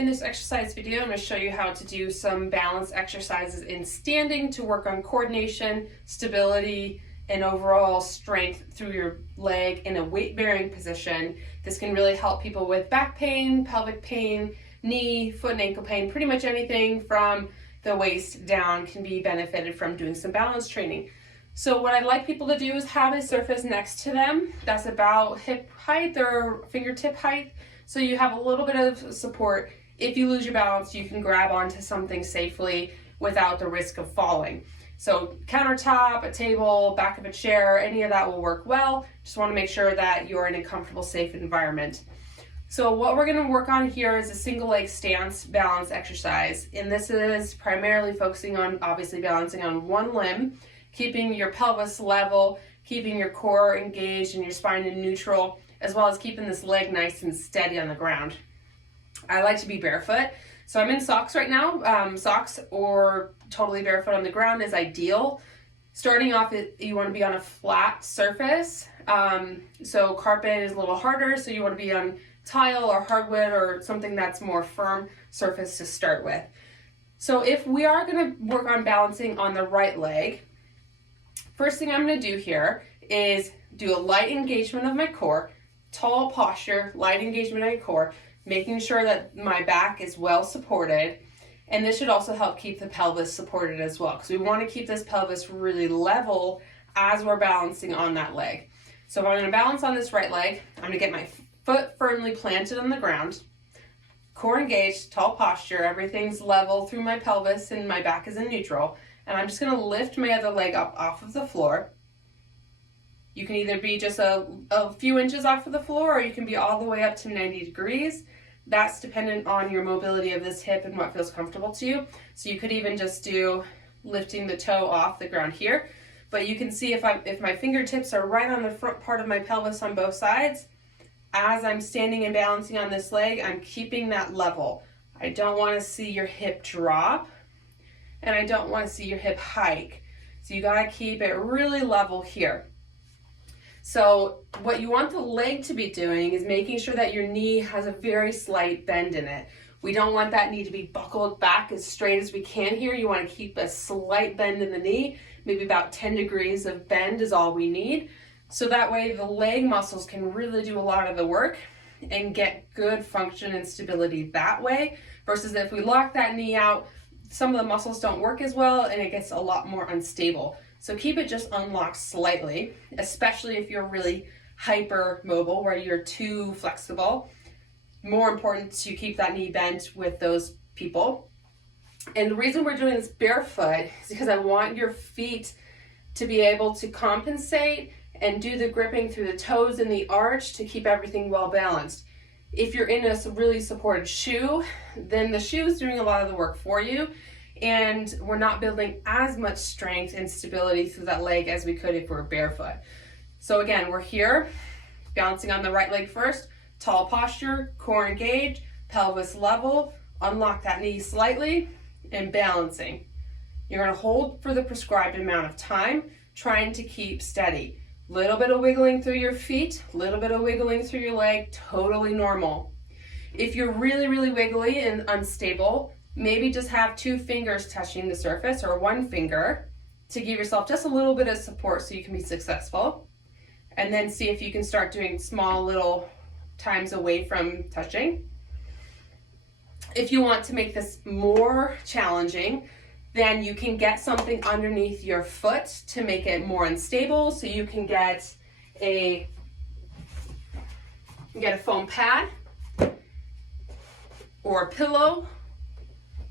In this exercise video, I'm going to show you how to do some balance exercises in standing to work on coordination, stability, and overall strength through your leg in a weight-bearing position. This can really help people with back pain, pelvic pain, knee, foot and ankle pain. Pretty much anything from the waist down can be benefited from doing some balance training. So what I'd like people to do is have a surface next to them that's about hip height or fingertip height, so you have a little bit of support. If you lose your balance, you can grab onto something safely without the risk of falling. So countertop, a table, back of a chair, any of that will work well. Just want to make sure that you're in a comfortable, safe environment. So what we're going to work on here is a single leg stance balance exercise. And this is primarily focusing on obviously balancing on one limb, keeping your pelvis level, keeping your core engaged and your spine in neutral, as well as keeping this leg nice and steady on the ground. I like to be barefoot, so I'm in socks right now. Socks or totally barefoot on the ground is ideal. Starting off, you want to be on a flat surface. So carpet is a little harder, so you want to be on tile or hardwood or something that's more firm surface to start with. So if we are going to work on balancing on the right leg, first thing I'm going to do here is do a light engagement of my core, tall posture, light engagement of my core, making sure that my back is well supported. And this should also help keep the pelvis supported as well, because we want to keep this pelvis really level as we're balancing on that leg. So if I'm going to balance on this right leg, I'm going to get my foot firmly planted on the ground, core engaged, tall posture, everything's level through my pelvis and my back is in neutral. And I'm just going to lift my other leg up off of the floor. You can either be just a few inches off of the floor, or you can be all the way up to 90 degrees. That's dependent on your mobility of this hip and what feels comfortable to you. So you could even just do lifting the toe off the ground here. But you can see if my fingertips are right on the front part of my pelvis on both sides, as I'm standing and balancing on this leg, I'm keeping that level. I don't want to see your hip drop, and I don't want to see your hip hike. So you got to keep it really level here. So what you want the leg to be doing is making sure that your knee has a very slight bend in it. We don't want that knee to be buckled back as straight as we can here. You want to keep a slight bend in the knee, maybe about 10 degrees of bend is all we need. So that way the leg muscles can really do a lot of the work and get good function and stability that way, versus if we lock that knee out, some of the muscles don't work as well and it gets a lot more unstable. So keep it just unlocked slightly, especially if you're really hyper mobile where you're too flexible. More important to keep that knee bent with those people. And the reason we're doing this barefoot is because I want your feet to be able to compensate and do the gripping through the toes and the arch to keep everything well balanced. If you're in a really supported shoe, then the shoe is doing a lot of the work for you, and we're not building as much strength and stability through that leg as we could if we were barefoot. So again, we're here, balancing on the right leg first, tall posture, core engaged, pelvis level, unlock that knee slightly, and balancing. You're going to hold for the prescribed amount of time, trying to keep steady. Little bit of wiggling through your feet, little bit of wiggling through your leg, totally normal. If you're really, really wiggly and unstable, maybe just have 2 fingers touching the surface or 1 finger to give yourself just a little bit of support so you can be successful. And then see if you can start doing small little times away from touching. If you want to make this more challenging, then you can get something underneath your foot to make it more unstable. So you can get a foam pad or a pillow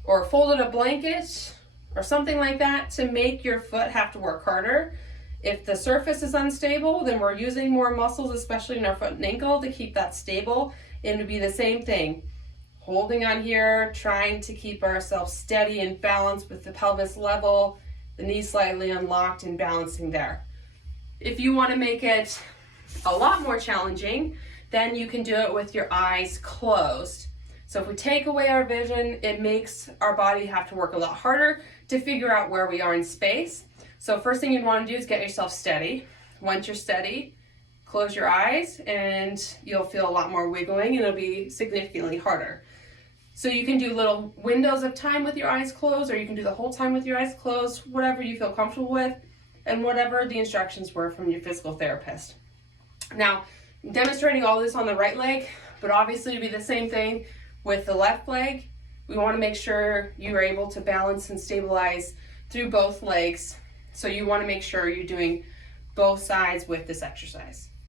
or a folded up blanket or something like that to make your foot have to work harder. If the surface is unstable, then we're using more muscles, especially in our foot and ankle, to keep that stable. It would be the same thing. Holding on here, trying to keep ourselves steady and balanced with the pelvis level, the knee slightly unlocked and balancing there. If you want to make it a lot more challenging, then you can do it with your eyes closed. So if we take away our vision, it makes our body have to work a lot harder to figure out where we are in space. So first thing you'd want to do is get yourself steady. Once you're steady, close your eyes and you'll feel a lot more wiggling and it'll be significantly harder. So you can do little windows of time with your eyes closed, or you can do the whole time with your eyes closed, whatever you feel comfortable with, and whatever the instructions were from your physical therapist. Now, I'm demonstrating all this on the right leg, but obviously it'll be the same thing with the left leg. We want to make sure you are able to balance and stabilize through both legs. So you want to make sure you're doing both sides with this exercise.